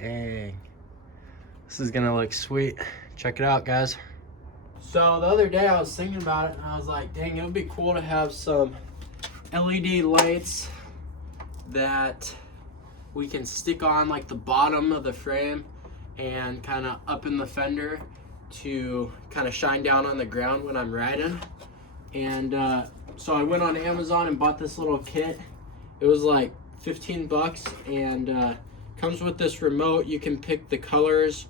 Dang. This is gonna look sweet. Check it out, guys. So the other day I was thinking about it and I was like, dang, it would be cool to have some LED lights that we can stick on like the bottom of the frame and kind of up in the fender to kind of shine down on the ground when I'm riding. And so I went on Amazon and bought this little kit. It was like 15 bucks and comes with this remote. You can pick the colors,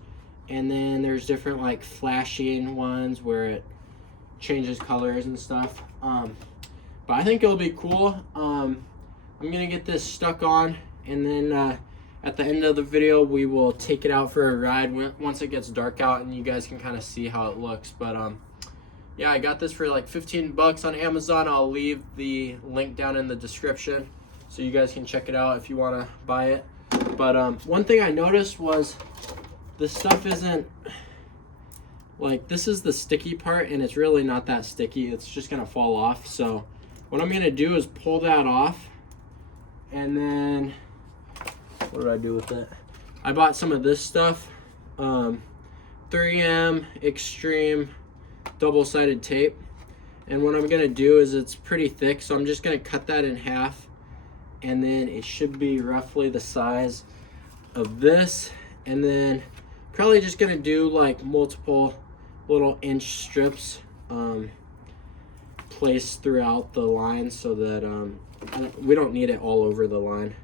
and then there's different like flashing ones where it changes colors and stuff. But I think it'll be cool. I'm gonna get this stuck on, and then at the end of the video we will take it out for a ride once it gets dark out, and you guys can kind of see how it looks. But yeah, I got this for like 15 bucks on Amazon. I'll leave the link down in the description so you guys can check it out if you want to buy it. But one thing I noticed was this stuff isn't like, this is the sticky part and it's really not that sticky. It's just gonna fall off. So what I'm gonna do is pull that off, and then what did I do with it? I bought some of this stuff, 3M Extreme double-sided tape, and what I'm gonna do is, it's pretty thick, so I'm just gonna cut that in half, and then it should be roughly the size of this, and then probably just gonna do like multiple little inch strips placed throughout the line so that we don't need it all over the line.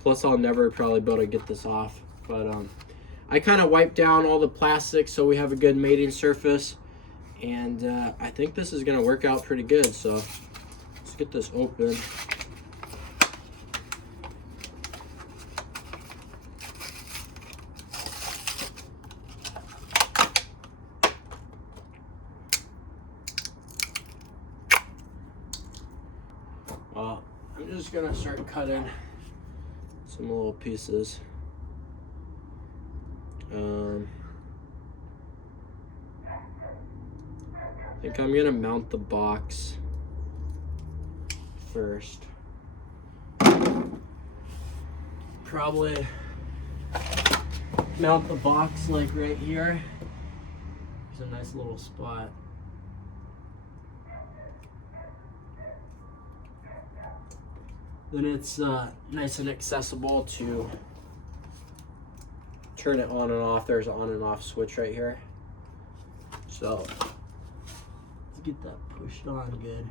Plus I'll never probably be able to get this off, but I kind of wiped down all the plastic so we have a good mating surface, and I think this is gonna work out pretty good. So let's get this open. Well, I'm just gonna start cutting some little pieces. I think I'm gonna mount the box first. Probably mount the box like right here. There's a nice little spot. Then it's nice and accessible to turn it on and off. There's an on and off switch right here. So let's get that pushed on good.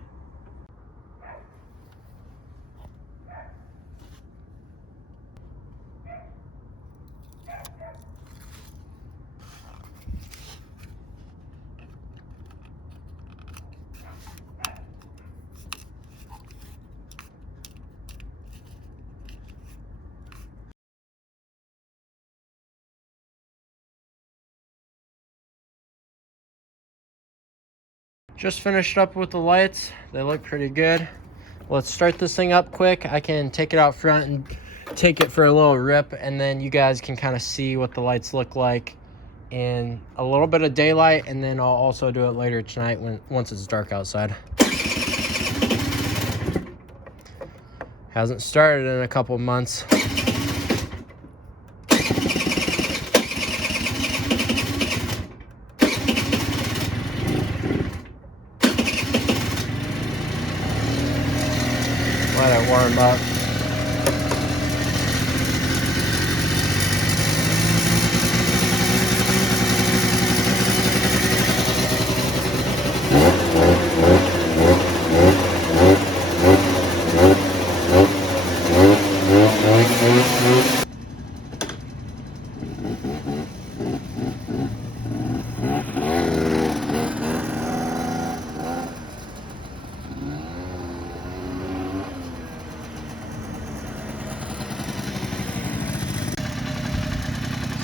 Just finished up with the lights. They look pretty good. Let's start this thing up quick. I can take it out front and take it for a little rip, and then you guys can kind of see what the lights look like in a little bit of daylight, and then I'll also do it later tonight once it's dark outside. Hasn't started in a couple months. Let it warm up.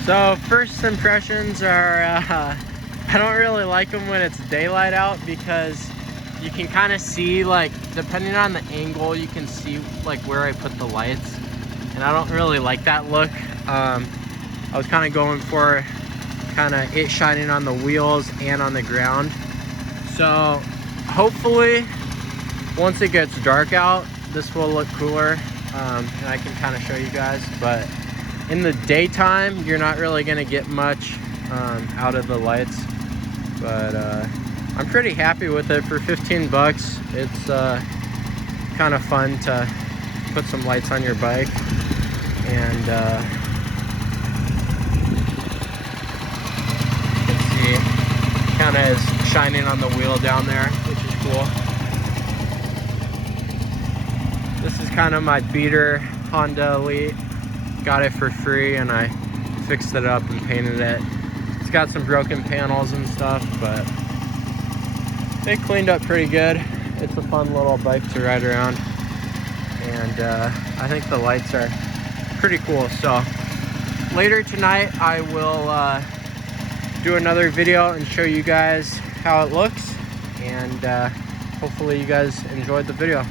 So first impressions are, I don't really like them when it's daylight out, because you can kind of see, like, depending on the angle, you can see like where I put the lights, and I don't really like that look. I was kind of going for kind of it shining on the wheels and on the ground. So hopefully once it gets dark out, this will look cooler, and I can kind of show you guys. But in the daytime, you're not really gonna get much out of the lights, but I'm pretty happy with it. For 15 bucks. It's kind of fun to put some lights on your bike, and you can see kind of is shining on the wheel down there, which is cool. This is kind of my beater Honda Elite. Got it for free and I fixed it up and painted it. It's got some broken panels and stuff, but they cleaned up pretty good. It's a fun little bike to ride around, and I think the lights are pretty cool. So later tonight I will do another video and show you guys how it looks, and hopefully you guys enjoyed the video.